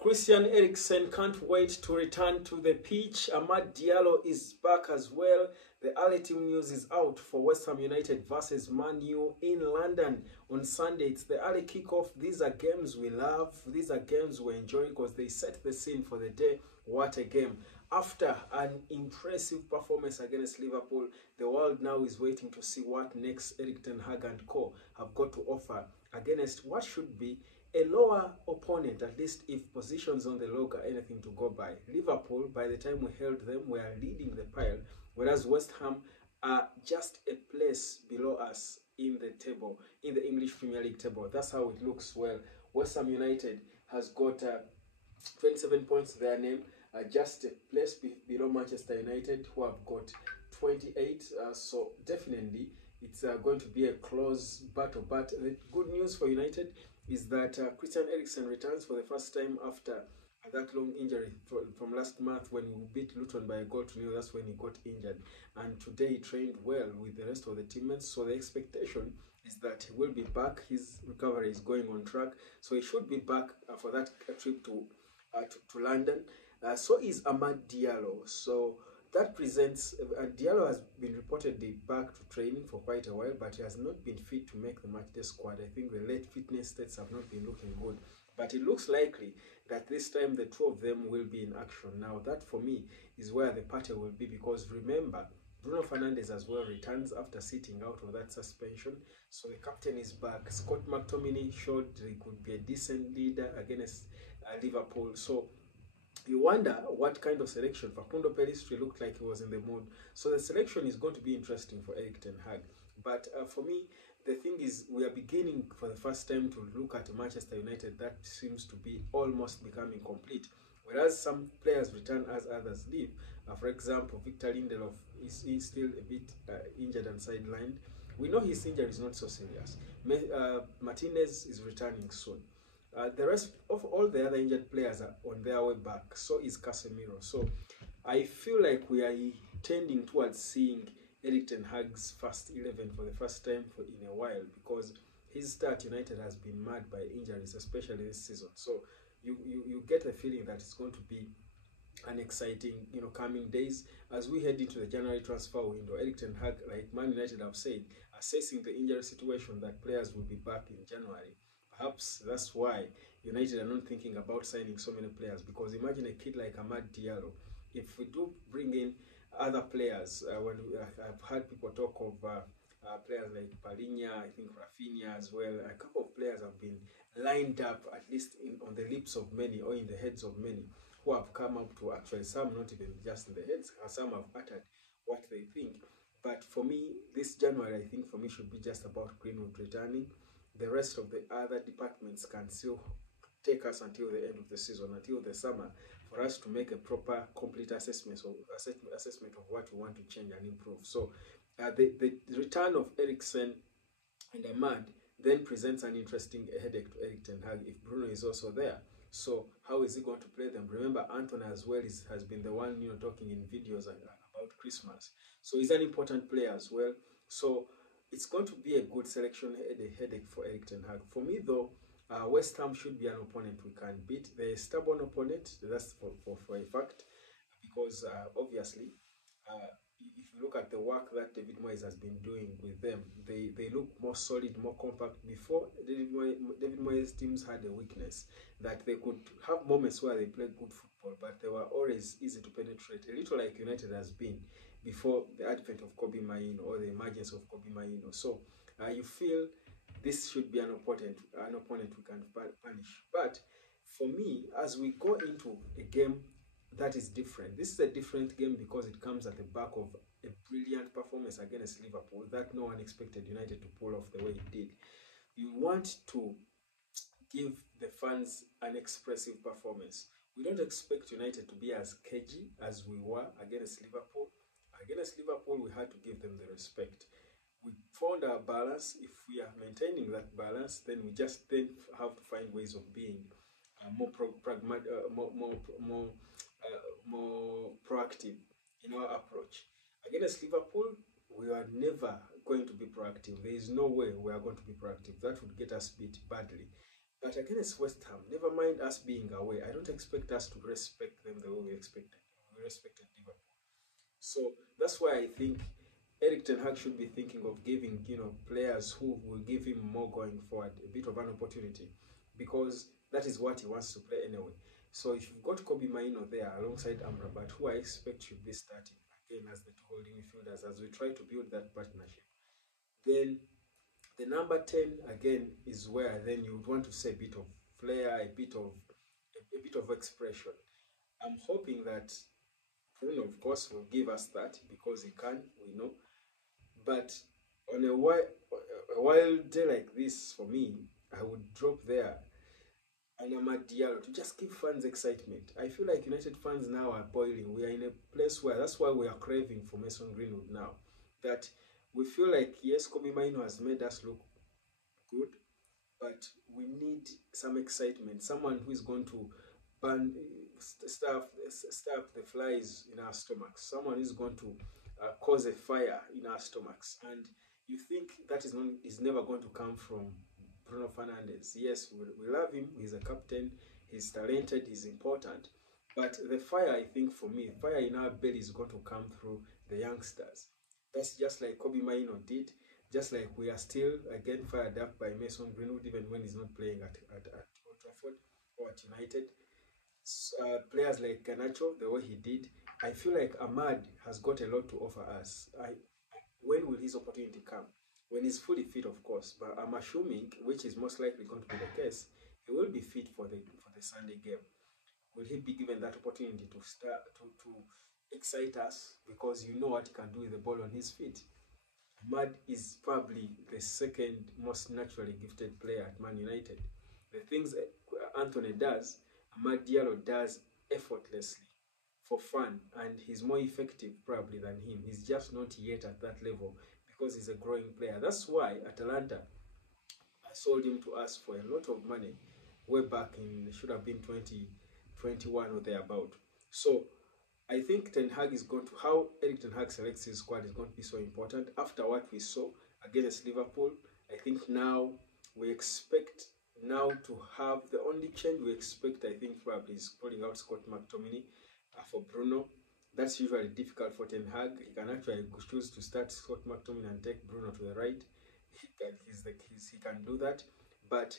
Christian Eriksen can't wait to return to the pitch. AMAD Diallo is back as well. The early team news is out for West Ham United versus Man U in London on Sunday. It's the early kickoff. These are games we love. These are games we enjoy because they set the scene for the day. What a game. After an impressive performance against Liverpool, the world now is waiting to see what next Erik ten Hag and co have got to offer against what should be a lower opponent, at least if positions on the log are anything to go by. Liverpool, by the time we held them, were leading the pile, whereas West Ham are just a place below us in the table, in the English Premier League table. That's how it looks. Well, West Ham United has got 27 points to their name, just a place below Manchester United, who have got 28. So definitely it's going to be a close battle. But the good news for United is that Christian Eriksen returns for the first time after that long injury from last month when we beat Luton by a goal to nil. That's when he got injured, and today he trained well with the rest of the teammates. So the expectation is that he will be back. His recovery is going on track, so he should be back for that trip to London. So is AMAD Diallo. So that presents Diallo has been reportedly back to training for quite a while, but he has not been fit to make the matchday squad. I think the late fitness stats have not been looking good, but it looks likely that this time the two of them will be in action. Now that for me is where the party will be, because remember, Bruno Fernandes as well returns after sitting out of that suspension, so the captain is back. Scott McTominay showed he could be a decent leader against Liverpool. So you wonder what kind of selection. Facundo Pellistri looked like he was in the mood. So the selection is going to be interesting for Erik ten Hag. But for me, the thing is, we are beginning for the first time to look at Manchester United that seems to be almost becoming complete. Whereas some players return as others leave. For example, Victor Lindelof is still a bit injured and sidelined. We know his injury is not so serious. Martinez is returning soon. The rest of all the other injured players are on their way back. So is Casemiro. So I feel like we are tending towards seeing Erik ten Hag's first 11 for the first time in a while, because his start United has been marred by injuries, especially this season. So you get the feeling that it's going to be an exciting, coming days as we head into the January transfer window. Erik ten Hag, like Man United have said, assessing the injury situation, that players will be back in January. Perhaps that's why United are not thinking about signing so many players, because imagine a kid like AMAD Diallo. If we do bring in other players, I've heard people talk of players like Palhinha, I think Rafinha as well. A couple of players have been lined up, at least on the lips of many or in the heads of many, who have come up to, actually some not even just in the heads, some have uttered what they think. But for me, this January, I think for me should be just about Greenwood returning. The rest of the other departments can still take us until the end of the season, until the summer, for us to make a proper, complete assessment of what we want to change and improve. So the return of Eriksen and AMAD then presents an interesting headache to Erik ten Hag if Bruno is also there. So how is he going to play them? Remember, Anthony as well has been the one talking in videos about Christmas. So he's an important player as well. So it's going to be a good selection headache for Erik ten Hag. For me, though, West Ham should be an opponent we can beat. They're a stubborn opponent, that's for a fact, because obviously, if you look at the work that David Moyes has been doing with them, they look more solid, more compact. Before, David Moyes' teams had a weakness that they could have moments where they played good football, but they were always easy to penetrate, a little like United has been before the advent of Kobe Mainoo or the emergence of Kobe Mainoo. So you feel this should be an opponent we can punish. But for me, as we go into a game that is different, this is a different game because it comes at the back of a brilliant performance against Liverpool that no one expected United to pull off the way it did. You want to give the fans an expressive performance. We don't expect United to be as cagey as we were against Liverpool. Against Liverpool, we had to give them the respect. We found our balance. If we are maintaining that balance, then we just have to find ways of being more proactive in our approach. Against Liverpool, we are never going to be proactive. There is no way we are going to be proactive. That would get us beat badly. But against West Ham, never mind us being away, I don't expect us to respect them the way we respected Liverpool. So that's why I think Eric Ten Hag should be thinking of giving, players who will give him more going forward a bit of an opportunity, because that is what he wants to play anyway. So if you've got Kobe Maino there alongside Amrabat, who I expect should be starting again as the two holding midfielders as we try to build that partnership, then the number 10 again is where then you would want to say a bit of flair, a bit of expression. I'm hoping that Bruno, of course, will give us that because he can, we know. But on a wild day like this, for me, I would drop there an AMAD Diallo to just give fans excitement. I feel like United fans now are boiling. We are in a place where that's why we are craving for Mason Greenwood now. That we feel like, yes, Kobe Maino has made us look good, but we need some excitement. Someone who is going to burn, stuff the flies in our stomachs. Someone who is going to cause a fire in our stomachs. And you think that is never going to come from Bruno Fernandes. Yes, we love him. He's a captain. He's talented. He's important. But the fire, I think, for me, fire in our belly is going to come through the youngsters. That's just like Kobe Maino did. Just like we are still, again, fired up by Mason Greenwood, even when he's not playing at Old Trafford or at United. Players like Garnacho, the way he did, I feel like AMAD has got a lot to offer us. When will his opportunity come? When he's fully fit, of course. But I'm assuming, which is most likely going to be the case, he will be fit for the Sunday game. Will he be given that opportunity to start to excite us? Because you know what he can do with the ball on his feet. AMAD is probably the second most naturally gifted player at Man United. The things Anthony does, AMAD Diallo does effortlessly for fun, and he's more effective probably than him. He's just not yet at that level because he's a growing player. That's why Atalanta sold him to us for a lot of money way back in, should have been 2021 or thereabout. So I think Ten Hag is going to, how Eric Ten Hag selects his squad is going to be so important. After what we saw against Liverpool, I think now we expect now to have the only change we expect, I think, probably is pulling out Scott McTominay for Bruno. That's usually difficult for Ten Hag. He can actually choose to start Scott McTominay and take Bruno to the right. He can do that. But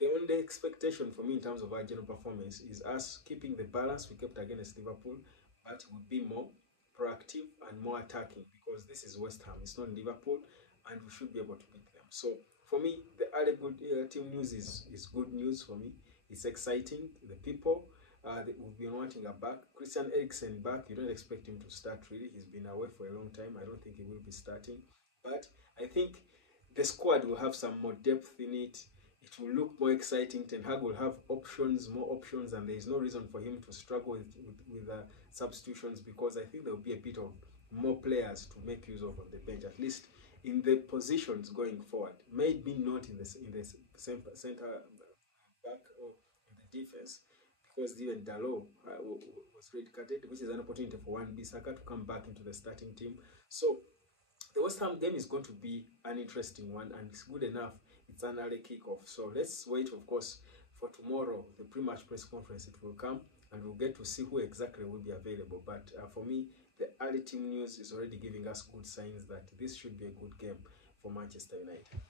the only expectation for me in terms of our general performance is us keeping the balance we kept against Liverpool, but it would be more proactive and more attacking because this is West Ham, it's not Liverpool, and we should be able to beat them. So for me, the early good team news is good news for me. It's exciting. The people we've been wanting a back. Christian Eriksen back. You don't expect him to start really. He's been away for a long time. I don't think he will be starting. But I think the squad will have some more depth in it. It will look more exciting. Ten Hag will have options, more options, and there is no reason for him to struggle with substitutions because I think there will be a bit of more players to make use of on the bench, at least in the positions going forward. Maybe not in the center back or in the defense, because even Diallo was red carded, which is an opportunity for Wan-Bissaka to come back into the starting team. So the West Ham game is going to be an interesting one, and it's good enough. It's an early kickoff. So let's wait, of course, for tomorrow, the pre-match press conference. It will come, and we'll get to see who exactly will be available. But for me, the early team news is already giving us good signs that this should be a good game for Manchester United.